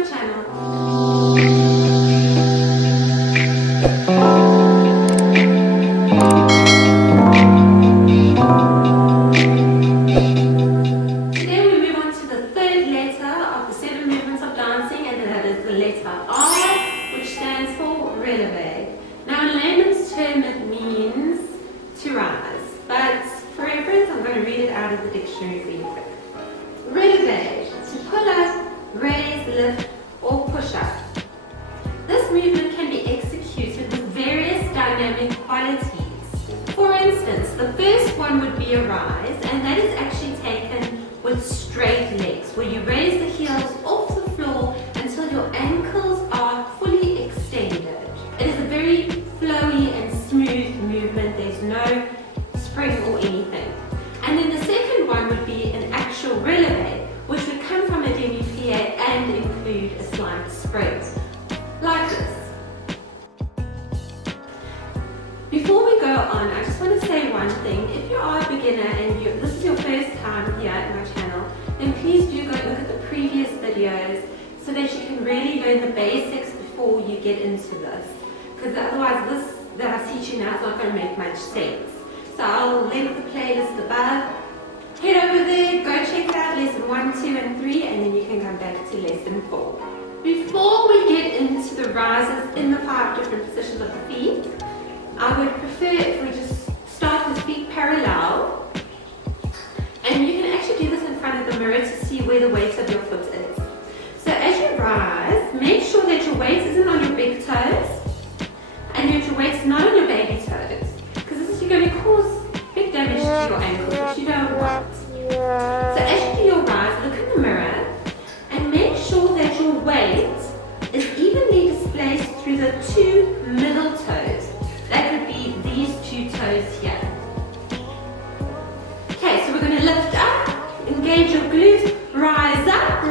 my channel. Today we move on to the third letter of the 7 movements of dancing, and that is the letter R, which stands for releve. Now in layman's term it means to rise, but for reference I'm going to read it out of the dictionary for you quick. Releve, to pull up, raise, lift, or push up. This movement can be executed with various dynamic qualities. For instance, the first one would be a rise, and that is actually taken with straight legs, where you raise the heels off the floor until your ankles are fully extended. It is a very flowy and smooth movement, there's no spring or anything. And then the second one would be an actual releve, which would come from a demi-plie and include a slight spring, like this. Before we go on, I just want to say one thing. If you are a beginner and this is your first time here at my channel, then please do go look at the previous videos so that you can really learn the basics before you get into this. Because otherwise this that I teach you now is not going to make much sense. So I'll link the playlist above. Head over there, go check it out, lesson 1, 2 and 3, and then you can come back to lesson 4. Before we get into the rises in the 5 different positions of the feet, I would prefer if we just start with feet parallel, and you can actually do this in front of the mirror to see where the weight of your foot is. So as you rise, make sure that your weight isn't on your big toes and that your weight is not on your baby toes, because this is going to cause big damage to your ankles, which you don't want. So as you do your rise, look in the mirror and make sure that your weight is evenly displaced through the 2 middle toes. That would be these 2 toes here. Okay, so we're going to lift up, engage your glutes, rise up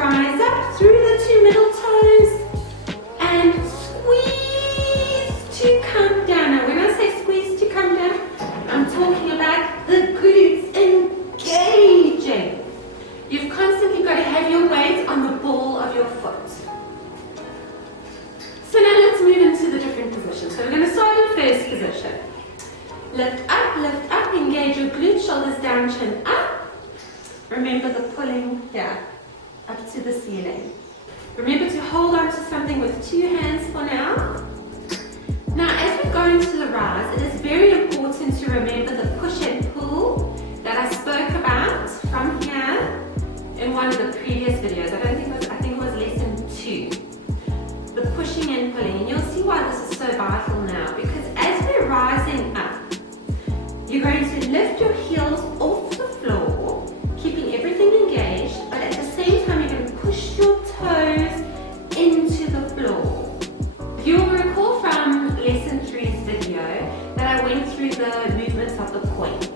through the 2 middle toes, and squeeze to come down. Now when I say squeeze to come down, I'm talking about the glutes engaging. You've constantly got to have your weight on the ball of your foot. So now let's move into the different positions. So we're going to start in first position. Lift up, engage your glutes, shoulders down, chin up. Remember the pulling here, up to the ceiling. Remember to hold on to something with 2 hands for now. Now as we go into the rise, it is very important to remember the push and pull that I spoke about from here in one of the previous videos. I think it was lesson 2. The pushing and pulling, and you'll see why this is so vital now, because as we're rising up, you're going to lift your heels off the floor, keeping everything engaged, but at the same time you're going to push your toes into the floor. You'll recall from lesson 3's video that I went through the movements of the point.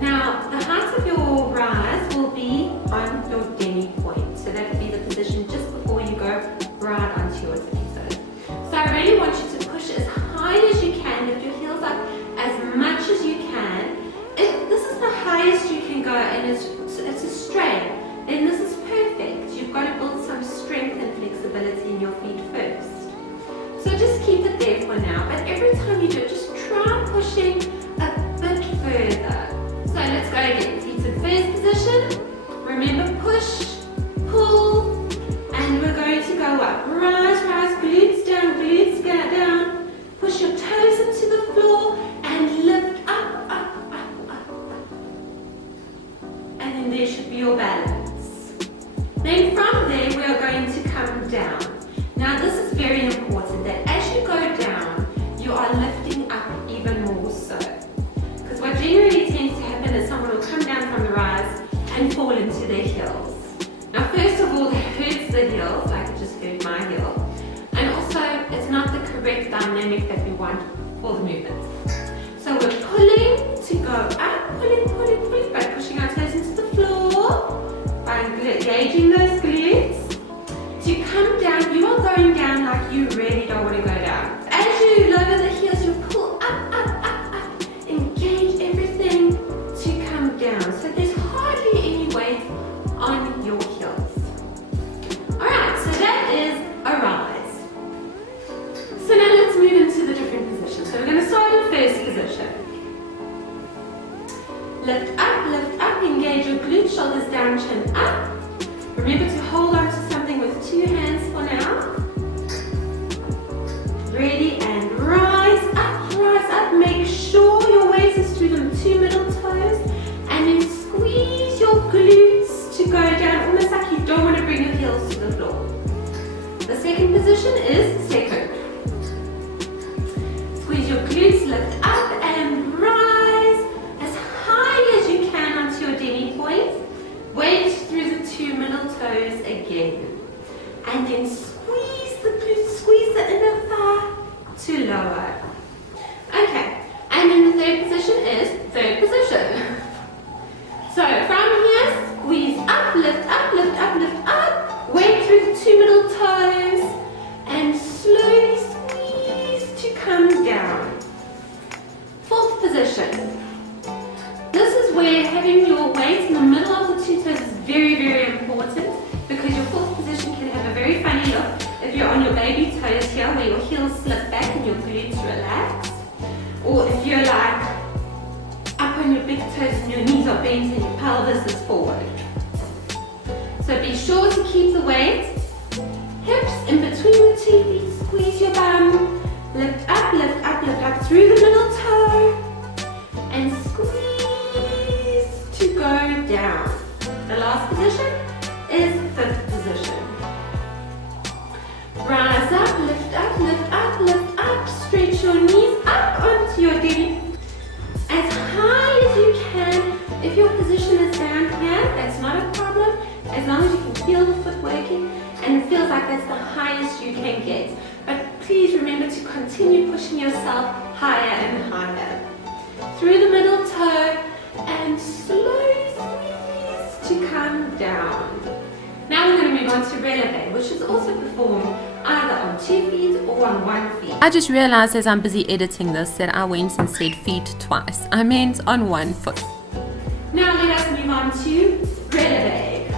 Now the height of your rise will be on your demi point, so that will be the position just before you go right onto your tippy toes. So I really want you to push as high as you can, lift your heels up as much as you can. If this is the highest you can go and it's a straight, then this is perfect. You've got to build some strength and flexibility in your feet first. So just keep it there for now, but every time you do it, just try pushing a bit further. So let's go again. Feet in first position. Remember, push, pull, and we're going to go up. Rise, glutes down, push your toes into the floor and lift up. And then there should be your balance. Then from there we are going to come down. Now this is very important that as you go down, you are lifting up even more so. Because what generally tends to happen is someone will come down from the rise and fall into their heels. Now first of all, it hurts the heels, like it just hurt my heel. And also, it's not the correct dynamic that we want for the movement. So we're pulling to go up, pulling, by pushing our toes into the floor, by engaging those glutes. To come down, you are going down like you really don't want to go down. As you lower the heels, you pull up, engage everything to come down. So there's hardly any weight on your heels. Alright, so that is down, chin up. Remember to hold on to something with 2 hands for now. Ready, and rise up, rise up. Make sure your weight is through the 2 middle toes, and then squeeze your glutes to go down, almost like you don't want to bring your heels to the floor. The second position is second. Squeeze your glutes, lift up and rise as high as you can onto your demi point. Weight through the 2 middle toes again. And then squeeze the glutes, squeeze the inner thigh to lower. Okay, and then the third position is third position. So from here, squeeze up, lift up, lift up, lift up. Weight through the 2 middle toes and slowly squeeze to come down. Fourth position. This is where having your weight in the middle of the 2 toes is very, very important, because your fourth position can have a very funny look if you're on your baby toes here, where your heels slip back and your glutes relax, or if you're like up on your big toes and your knees are bent and your pelvis is forward. So be sure to keep the weight, hips in between the 2 feet, squeeze your bum, lift up, lift up, lift up through the middle toe, and squeeze to go down. The last position is fifth position. Rise up, lift up, lift up, lift up, stretch your knees up onto your demi as high as you can. If your position is down here, that's not a problem, as long as you can feel the foot working and it feels like that's the highest you can get. But please remember to continue pushing yourself higher and higher. Through the middle toe and slowly squeeze to come down. Now we're going to move on to releve, which is also performed either on 2 feet or on 1 foot. I just realized as I'm busy editing this that I went and said feet twice. I meant on 1 foot. Now let us move on to releve.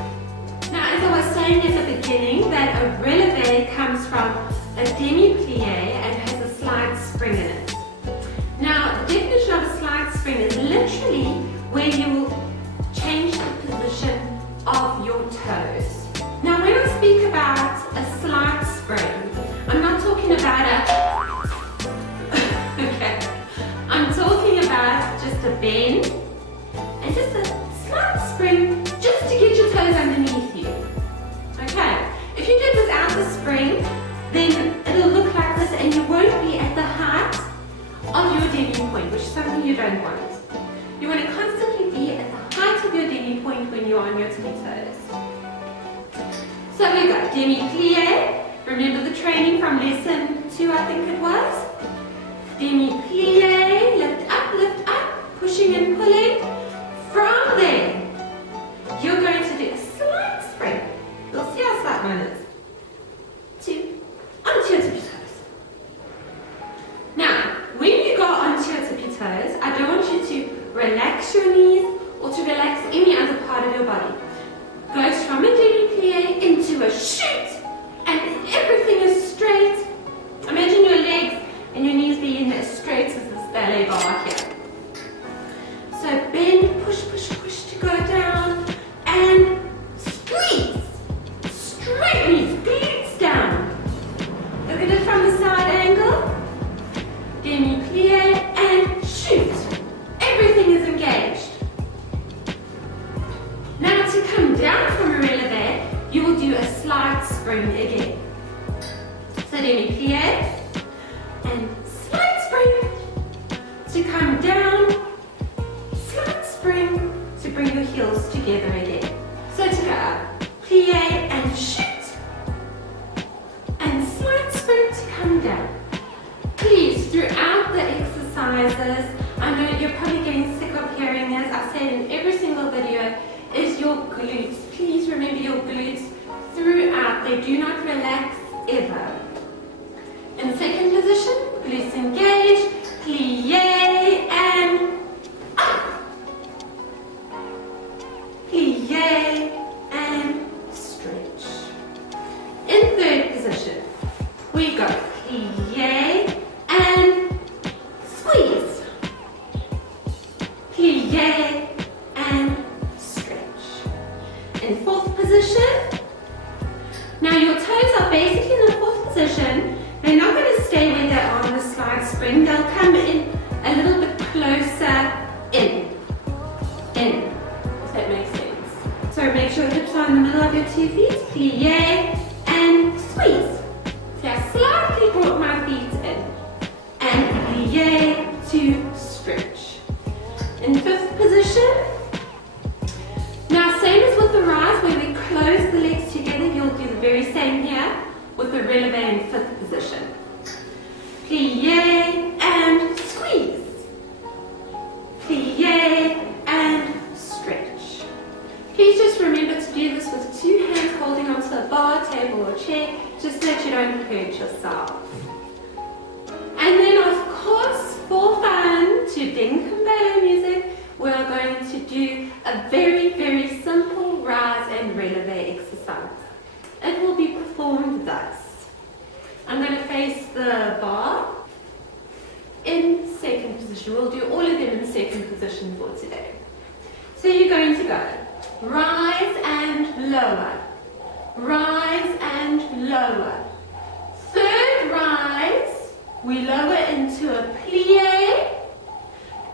Now, as I was saying at the beginning, that a releve comes from a demi-plie and has a slide spring in it. Now, the definition of a slide spring is literally where you will change the position of your toes. Now, when I speak about a slide spring, I'm not talking about okay, I'm talking about just a bend and just a slight spring just to get your toes underneath you. Okay, if you did without the spring, then it'll look like this and you won't be at the height of your demi point, which is something you don't want. You want to constantly be at the height of your demi point when you're on your tippy toes. So we've got demi-plie. Remember the training from lesson 2, I think it was? Demi-plie, lift up, pushing and pulling. From there, you're going to do a slight spring. You'll see how slight one is. 2, onto your tippy toes. Now, when you go onto your tippy toes, I don't want you to relax your knees or to relax any other part of your body. Goes from a demi-plie into a shoot, and everything is straight. Imagine your legs and your knees being as straight as this ballet bar here. So bend, push, push, push to go down, and squeeze. Straight knees, glutes down. Look at it from the side angle. Demi-plie and shoot. Everything is engaged. Now to come down from a releve, you will do a slight spring again. So demi-plie and slight spring to come down, slight spring to bring your heels together again. So to go up, plie and shoot, and slight spring to come down. Please, throughout the exercises, I know you're probably getting sick of hearing this, I've said in every single video, is your glutes. Please remember your glutes throughout. They do not relax ever. In in fourth position. Now your toes are basically in the fourth position. They're not going to stay where they are on the slide spring. They'll come in a little bit closer in, if that makes sense. So make sure your hips are in the middle of your 2 feet. Plie and squeeze. So I slightly brought my feet in. And plie to stretch. In fifth position. Now same as with the rise where we close the legs together, you'll do the very same here with the releve in fifth position. Plie and squeeze. Plie and stretch. Please just remember to do this with 2 hands holding onto a bar, table or chair, just so that you don't hurt yourself. And then of course, for fun, to ding ballet music, we are going to do a very, very simple rise and releve exercise. It will be performed thus. I'm going to face the bar in second position. We'll do all of them in second position for today. So you're going to go rise and lower, rise and lower. Third rise, we lower into a plie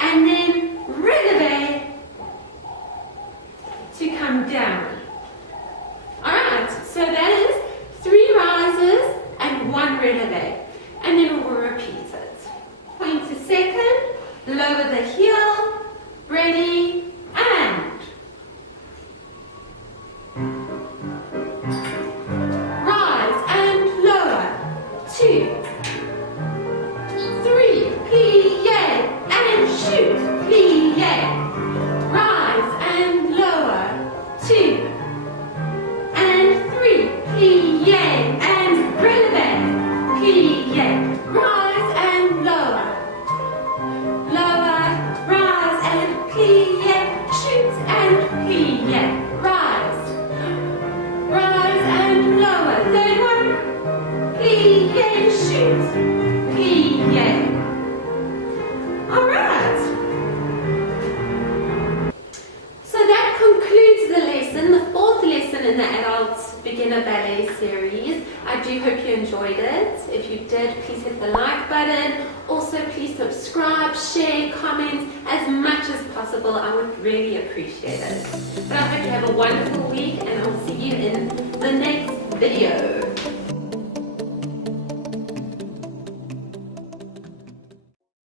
and then releve to come down. Alright, so that is 3 rises and 1 releve. And then we'll repeat it. Point to second, lower the heel, ready, and rise and lower, 2, 3, plie and shoot, plie, rise and lower, 2, and 3, plie and releve, plie, rise and lower, rise and plie, shoot and plie, rise and lower, third one, plie, shoot, plie. Alright, so that concludes the lesson, the 4th lesson in the Adult Beginner Ballet series. I do hope you enjoyed it. If you did, please hit the like button. Also, please subscribe, share, comment as much as possible. I would really appreciate it. But I hope you have a wonderful week and I'll see you in the next video.